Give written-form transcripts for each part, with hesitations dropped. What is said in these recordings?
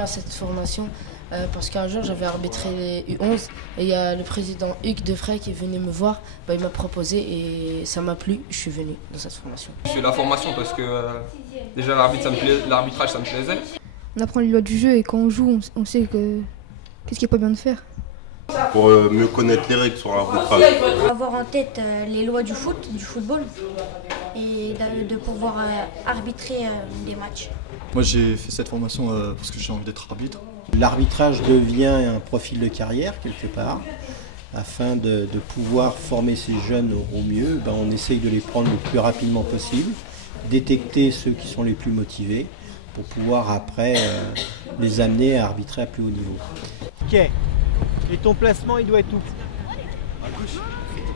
bien à cette formation parce qu'un jour j'avais arbitré les U11 et il y a le président Hugues Defray qui est venu me voir, il m'a proposé et ça m'a plu, je suis venu dans cette formation. Je fais la formation parce que déjà l'arbitrage ça me plaisait. On apprend les lois du jeu et quand on joue on sait qu'est-ce qui est pas bien de faire. Pour mieux connaître les règles sur l'arbitrage. Avoir en tête les lois du football et de pouvoir arbitrer des matchs. Moi j'ai fait cette formation parce que j'ai envie d'être arbitre. L'arbitrage devient un profil de carrière quelque part. Afin de pouvoir former ces jeunes au mieux, on essaye de les prendre le plus rapidement possible, détecter ceux qui sont les plus motivés pour pouvoir après les amener à arbitrer à plus haut niveau. Ok. Et ton placement il doit être où? À gauche.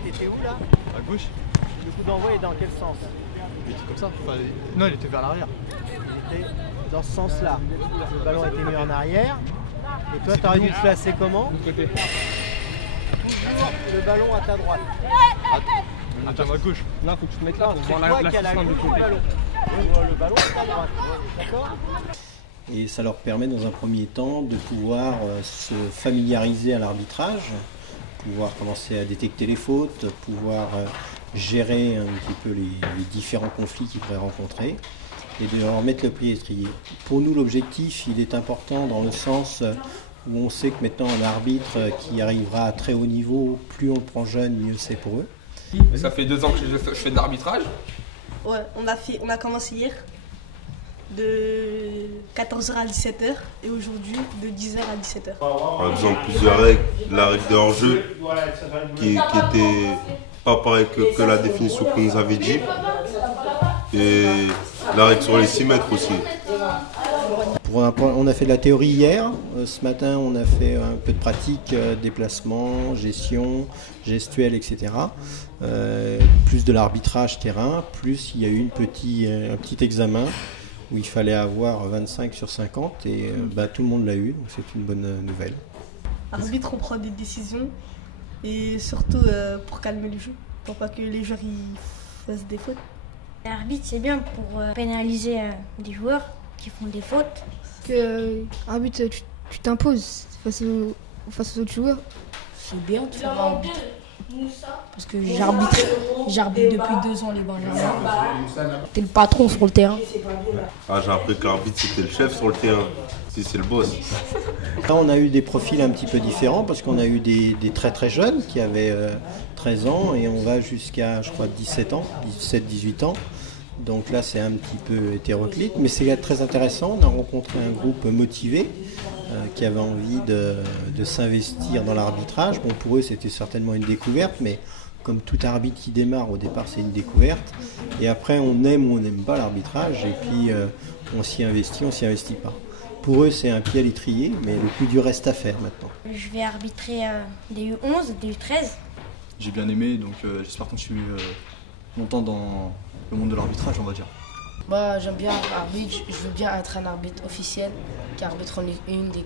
T'étais où là? À gauche. Le coup d'envoi est dans quel sens? Il était comme ça. Enfin, non, il était vers l'arrière. Il était dans ce sens-là. Le ballon était mis en arrière. Et toi, tu aurais dû te placer comment? Toujours le ballon à ta droite. Attends, à gauche. Non, faut que tu te mettes là. C'est toi qui as la gauche du ballon. Le ballon à ta droite. D'accord? Et ça leur permet dans un premier temps de pouvoir se familiariser à l'arbitrage, pouvoir commencer à détecter les fautes, pouvoir gérer un petit peu les différents conflits qu'ils pourraient rencontrer et de leur mettre le pied à l'étrier. Pour nous, l'objectif, il est important dans le sens où on sait que maintenant un arbitre qui arrivera à très haut niveau, plus on le prend jeune, mieux c'est pour eux. Ça fait 2 ans que je fais de l'arbitrage. Ouais, on a commencé hier de 14h à 17h et aujourd'hui de 10h à 17h. Par exemple, plusieurs règles, la règle de hors-jeu qui était pas pareil que la définition qu'on nous avait dit, et la règle sur les 6 mètres aussi. On a fait de la théorie hier, ce matin on a fait un peu de pratique, déplacement, gestion, gestuelle, etc. Plus de l'arbitrage terrain, plus il y a eu un petit examen où il fallait avoir 25 sur 50 et tout le monde l'a eu, donc c'est une bonne nouvelle. Arbitre, on prend des décisions et surtout pour calmer le jeu, pour pas que les joueurs ils fassent des fautes. L'arbitre c'est bien pour pénaliser des joueurs qui font des fautes. Arbitre, tu t'imposes face aux autres joueurs. C'est bien de faire arbitre. Parce que j'arbitre depuis 2 ans les Benjamins. T'es le patron sur le terrain. Ah, j'ai appris que l'arbitre c'était le chef sur le terrain, si c'est le boss. Là, on a eu des profils un petit peu différents parce qu'on a eu des très très jeunes qui avaient 13 ans et on va jusqu'à, je crois, 17 ans, 17-18 ans. Donc là, c'est un petit peu hétéroclite, mais c'est très intéressant. On a rencontré un groupe motivé qui avait envie de s'investir dans l'arbitrage. Bon, pour eux, c'était certainement une découverte, mais comme tout arbitre qui démarre, au départ, c'est une découverte. Et après, on aime ou on n'aime pas l'arbitrage, et puis on s'y investit pas. Pour eux, c'est un pied à l'étrier, mais le plus dur reste à faire maintenant. Je vais arbitrer des U11, des U13. J'ai bien aimé, donc j'espère continuer longtemps dans le monde de l'arbitrage, on va dire. J'aime bien l'arbitre, je veux bien être un arbitre officiel qui arbitre en Ligue 1, Ligue 2.